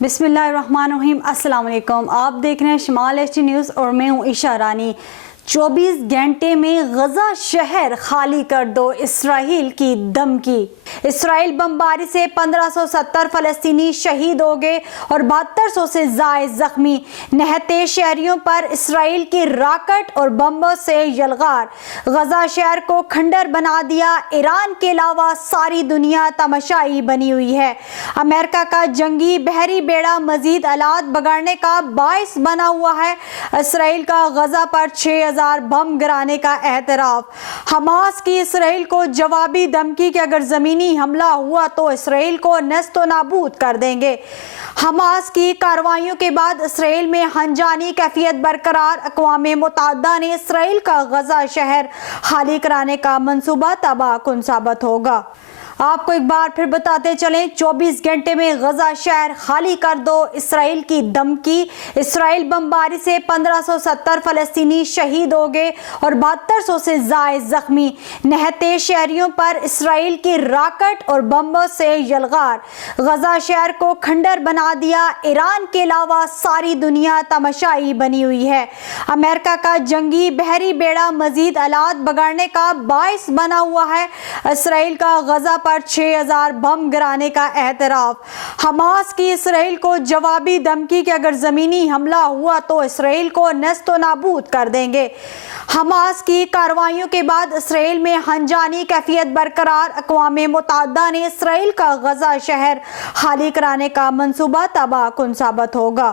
बिस्मिल्लाहिर्रहमानिर्रहीम। अस्सलाम वालेकुम। आप देख रहे हैं शमाल एचडी न्यूज़ और मैं हूँ ईशा रानी। 24 घंटे में गजा शहर खाली कर दो, इसराइल की धमकी। इसराइल बमबारी से 1570 फलस्तीनी शहीद हो गए और 7200 से ज़ायद जख्मी। नहते शहरियों पर इसराइल की राकेट और बम्बों से यलगार। गजा शहर को खंडर बना दिया। ईरान के अलावा सारी दुनिया तमाशाई बनी हुई है। अमेरिका का जंगी बहरी बेड़ा मजीद हालात बिगड़ने का बाइस बना हुआ है। इसराइल का गजा पर 6000 बम गिराने का एतराफ। हमास की इसराइल को जवाबी धमकी कि अगर जमीनी हमला हुआ तो इसराइल को नेस्तो नाबूद कर देंगे। हमास की कार्रवाइयों के बाद इसराइल में हंजानी कैफियत बरकरार। अक़वाम मुत्तहिदा ने इसराइल का गजा शहर खाली कराने का मंसूबा तबाहकुन साबित होगा। आपको एक बार फिर बताते चलें, 24 घंटे में गजा शहर खाली कर दो, इसराइल की धमकी। इसराइल बमबारी से 1570 फलस्तीनी शहीद हो गए और 7200 से ज़ायद जख्मी। नहते शहरियों पर इसराइल की राकेट और बम्बों से यलगार। गजा शहर को खंडर बना दिया। ईरान के अलावा सारी दुनिया तमाशाई बनी हुई है। अमेरिका का जंगी बहरी बेड़ा मजीद हालात बिगड़ने का बाइस बना हुआ है। इसराइल का गजा पर 6000 बम गिराने का एतराफ। हमास की इसराइल को जवाबी धमकी कि अगर जमीनी हमला हुआ तो इसराइल को नेस्तो नाबूद कर देंगे। हमास की कार्रवाइयों के बाद इसराइल में हंजानी कैफियत बरकरार। अक़वाम मुत्तहिदा ने इसराइल का गजा शहर खाली कराने का मंसूबा तबाहकुन साबित होगा।